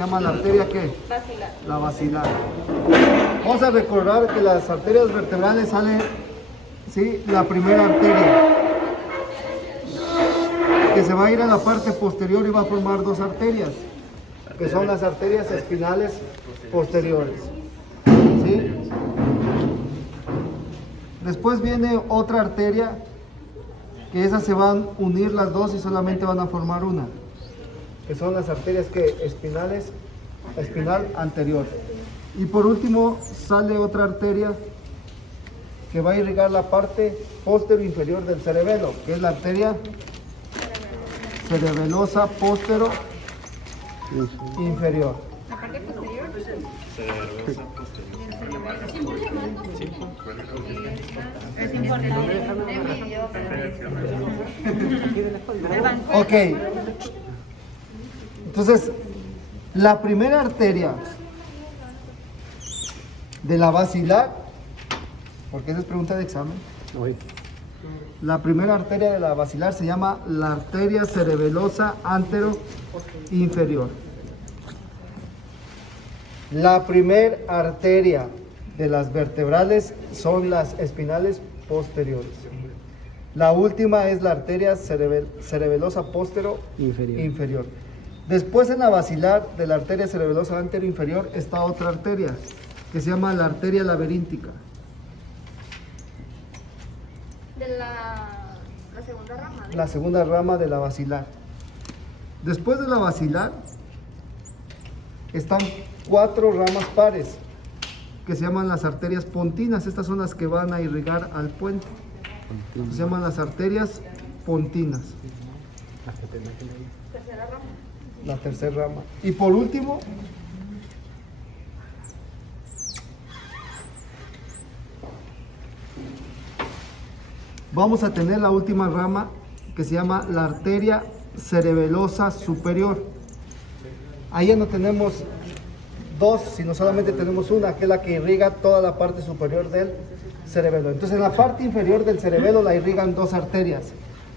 se llama la arteria ¿qué? Basilar. La basilar. Vamos a recordar que las arterias vertebrales sale, ¿sí? La primera arteria, que se va a ir a la parte posterior y va a formar dos arterias, que son las arterias espinales posteriores, ¿sí? Después viene otra arteria, que esas se van a unir las dos y solamente van a formar una, que son las arterias que espinales, espinal anterior. Y por último sale otra arteria que va a irrigar la parte postero inferior del cerebelo, que es la arteria cerebelosa postero inferior. La parte posterior. Cerebelosa posterior. Es importante. Ok, entonces la primera arteria de la basilar, porque esa es pregunta de examen, la primera arteria de la basilar se llama la arteria cerebelosa antero inferior. La primera arteria de las vertebrales son las espinales posteriores. La última es la arteria cerebelosa postero inferior. Después en la basilar de la arteria cerebelosa antero inferior está otra arteria que se llama la arteria laberíntica. De la segunda rama. La segunda rama de la basilar. Después de la basilar están cuatro ramas pares que se llaman las arterias pontinas. Estas son las que van a irrigar al puente. Se llaman las arterias pontinas. Tercera rama. La tercera rama. Y por último, vamos a tener la última rama que se llama la arteria cerebelosa superior. Ahí ya no tenemos dos, sino solamente tenemos una, que es la que irriga toda la parte superior del cerebelo. Entonces en la parte inferior del cerebelo la irrigan dos arterias,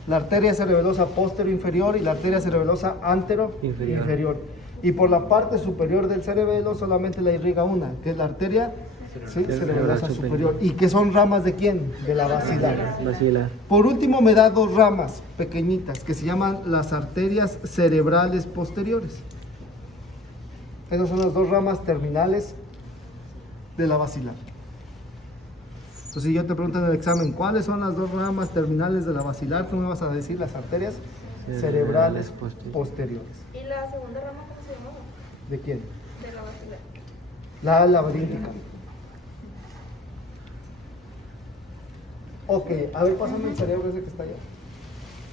la arteria cerebelosa postero inferior y la arteria cerebelosa antero inferior. Y por la parte superior del cerebelo solamente la irriga una, que es la arteria cerebelosa superior. ¿Y que son ramas de quién? De la basilar. Por último me da dos ramas pequeñitas que se llaman las arterias cerebrales posteriores. Esas son las dos ramas terminales de la basilar. Entonces, si yo te pregunto en el examen, ¿cuáles son las dos ramas terminales de la basilar? Tú me vas a decir las arterias cerebrales posteriores. ¿Y la segunda rama cómo se llama? ¿De quién? De la basilar. La laberíntica. Ok, a ver, pásame el cerebro ese que está allá.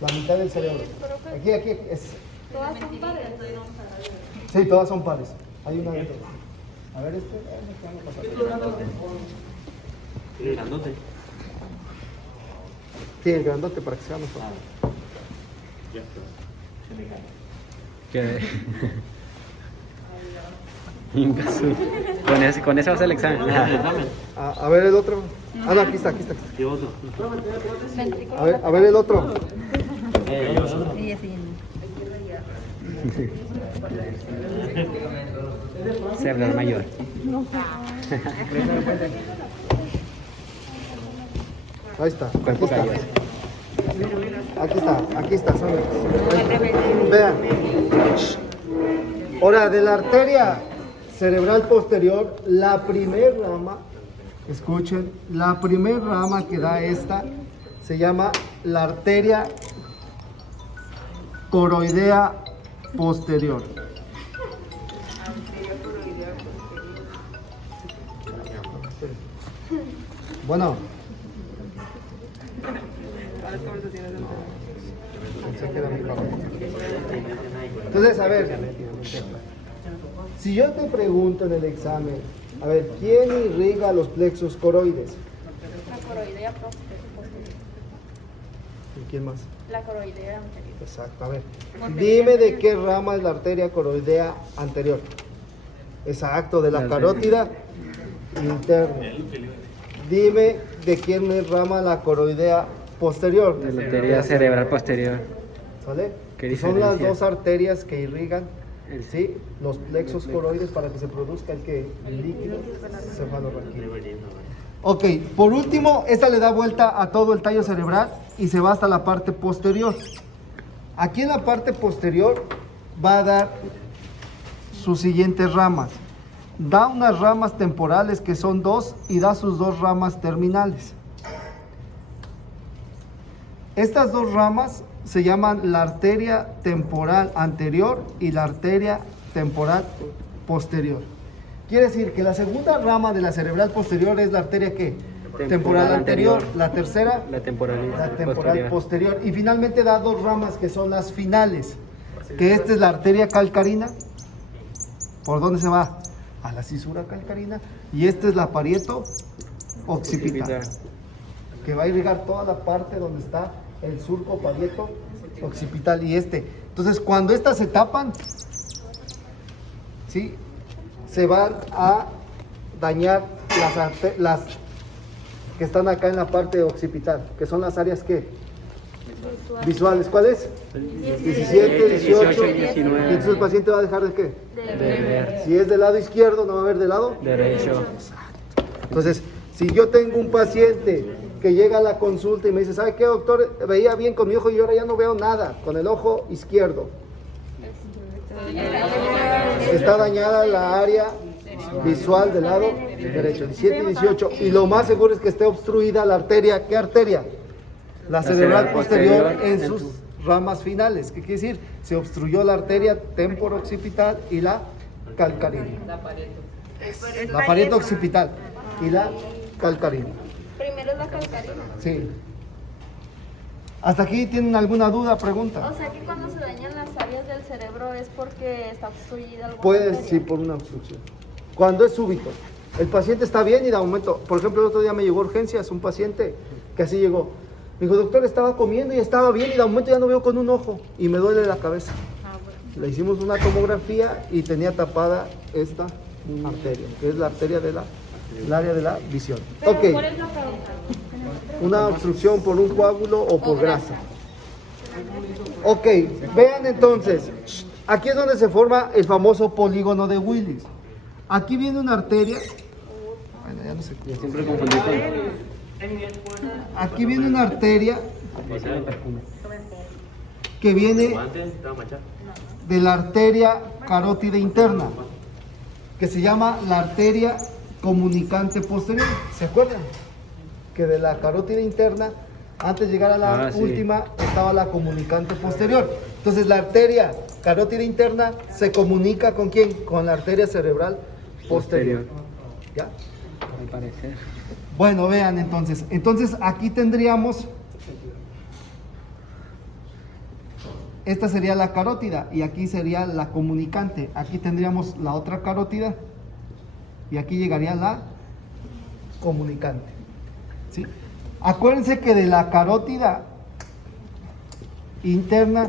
La mitad del cerebro. Aquí, es. Todas son pares. Sí, todas son pares. Hay una de todas. A ver, El grandote. Sí, el grandote para que sea mejor. Ya está. Se me cae. Con eso va a ser el examen. A ver el otro. Ah, no, aquí está. ¿Qué otro? A ver el otro. Cerebral mayor. Ahí está. Cuerpo calloso. Aquí está. Vean. Ahora, de la arteria cerebral posterior, la primer rama, escuchen, la primer rama que da esta se llama la arteria coroidea posterior. Bueno. Entonces, a ver, si yo te pregunto en el examen, a ver, ¿quién irriga los plexos coroides? La coroidea posterior. ¿Y quién más? La coroidea anterior. Exacto, a ver, dime de qué rama es la arteria coroidea anterior. Exacto, de la carótida interna. Dime de quién es rama la coroidea posterior. De la arteria cerebral posterior. ¿Sale? ¿Qué Son las diferencia? dos arterias que irrigan ¿sí? Los plexos coroides para que se produzca el líquido cefalorraquídeo. Ok, por último, esta le da vuelta a todo el tallo cerebral y se va hasta la parte posterior. Aquí en la parte posterior va a dar sus siguientes ramas. Da unas ramas temporales que son 2 y da sus 2 ramas terminales. Estas 2 ramas se llaman la arteria temporal anterior y la arteria temporal posterior. Quiere decir que la segunda rama de la cerebral posterior es la arteria ¿qué? Temporal anterior. La tercera, La temporal, la temporal posterior. Y finalmente da 2 ramas que son las finales. Que esta es la arteria calcarina. ¿Por dónde se va? A la cisura calcarina. Y esta es la parieto occipital, que va a irrigar toda la parte donde está el surco parieto occipital y Entonces, cuando estas se tapan, ¿sí? Se van a dañar las que están acá en la parte occipital, que son las áreas que visuales. ¿Cuál es? 17, 18 y 19. Y entonces el paciente va a dejar de qué? De ver. Si es del lado izquierdo, no va a ver del lado Derecho. Entonces, si yo tengo un paciente que llega a la consulta y me dice, ¿sabe qué, doctor? Veía bien con mi ojo y ahora ya no veo nada con el ojo izquierdo. Está dañada la área visual del lado derecho, 17 y 18. Y lo más seguro es que esté obstruida la arteria. ¿Qué arteria? La cerebral posterior en sus ramas finales. ¿Qué quiere decir? Se obstruyó la arteria temporo-occipital y la calcarina. La parieto occipital y la calcarina. Primero es la calcarina. Sí. ¿Hasta aquí tienen alguna duda, pregunta? O sea que cuando se dañan las áreas del cerebro es porque está obstruida alguna Puede, arteria. sí, por una obstrucción. Cuando es súbito. El paciente está bien y de momento, por ejemplo, el otro día me llegó a urgencias un paciente que así llegó. Me dijo, doctor, estaba comiendo y estaba bien y de momento ya no veo con un ojo y me duele la cabeza. Le hicimos una tomografía y tenía tapada esta arteria, que es la arteria de el área de la visión. Ok. ¿Cuál es la causa? Una obstrucción por un coágulo o por grasa. Ok, vean entonces, aquí es donde se forma el famoso polígono de Willis. Aquí viene una arteria. Bueno, ya no sé. Yo siempre confundí con... Aquí viene una arteria que viene de la arteria carótida interna, que se llama la arteria comunicante posterior. ¿Se acuerdan? Que de la carótida interna, antes de llegar a la última, estaba la comunicante posterior. Entonces la arteria carótida interna se comunica ¿con quién? Con la arteria cerebral posterior. ¿Ya? Al parecer. Bueno, vean entonces. Entonces aquí tendríamos, esta sería la carótida y aquí sería la comunicante. Aquí tendríamos la otra carótida y aquí llegaría la comunicante. ¿Sí? Acuérdense que de la carótida interna,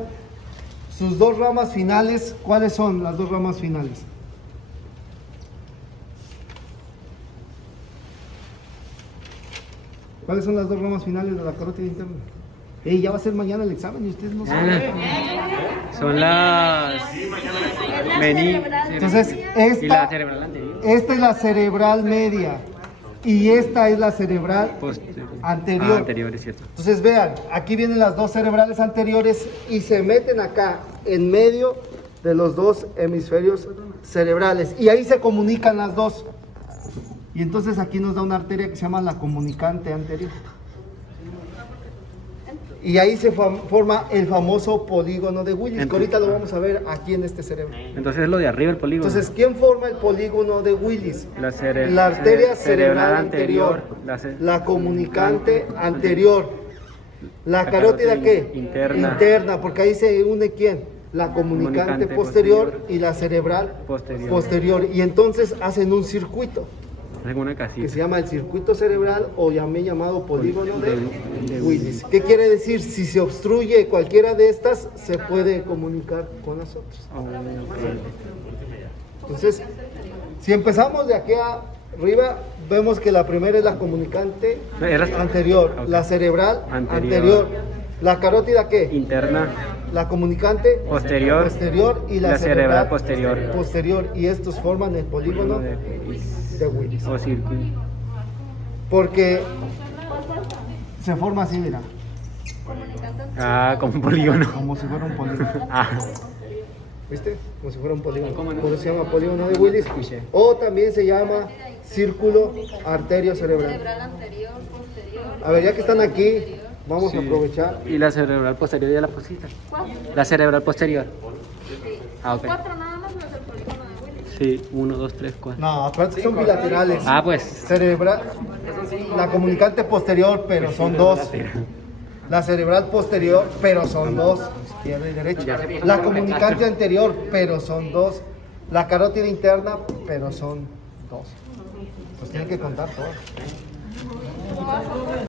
sus 2 ramas finales, ¿cuáles son las 2 ramas finales? ¿Cuáles son las 2 ramas finales de la carótida interna? Ya va a ser mañana el examen y ustedes no saben. Son las... Mení. Entonces, Y la cerebral anterior. esta es la cerebral media y esta es la cerebral anterior. Anterior, es cierto. Entonces vean, aquí vienen las 2 cerebrales anteriores y se meten acá en medio de los 2 hemisferios cerebrales y ahí se comunican las 2. Y entonces aquí nos da una arteria que se llama la comunicante anterior. Y ahí se forma el famoso polígono de Willis, que ahorita lo vamos a ver aquí en este cerebro. Entonces es lo de arriba el polígono. Entonces, ¿quién forma el polígono de Willis? La arteria cerebral anterior, la comunicante anterior, la carótida ¿qué? Interna. Porque ahí se une ¿quién? La comunicante posterior y la cerebral posterior. Y entonces hacen un circuito Es una que casita. se llama el circuito cerebral o llamado polígono de Willis. ¿Qué quiere decir? Si se obstruye cualquiera de estas, se puede comunicar con las otras. Entonces, si empezamos de aquí arriba, vemos que la primera es la comunicante anterior, la cerebral anterior, la carótida ¿qué? Interna. la comunicante Posterior. posterior y la La cerebral cerebral posterior. posterior. Y estos forman el polígono de Willis. O círculo. Porque se forma así, mira, Ah, como un polígono. como si fuera un polígono. Ah, ¿Viste? Como si fuera un polígono. ¿Cómo no? Por eso se llama polígono de Willis. O también se llama círculo arterio cerebral. Cerebral anterior, posterior. A ver, ya que están aquí, vamos sí. a aprovechar. Y la cerebral posterior ya la pusiste. ¿Cuál? La cerebral posterior. Sí. Ah, ok. 4 nada más no es el polígono de Willis. Sí, 1, 2, 3, 4. No, aparte son bilaterales. Ah, pues. Cerebral, la comunicante posterior, pero son dos. La cerebral posterior, pero son dos. Izquierda y derecha. La comunicante anterior, pero son dos. La carótida interna, pero son dos. Pues tienen que contar todo.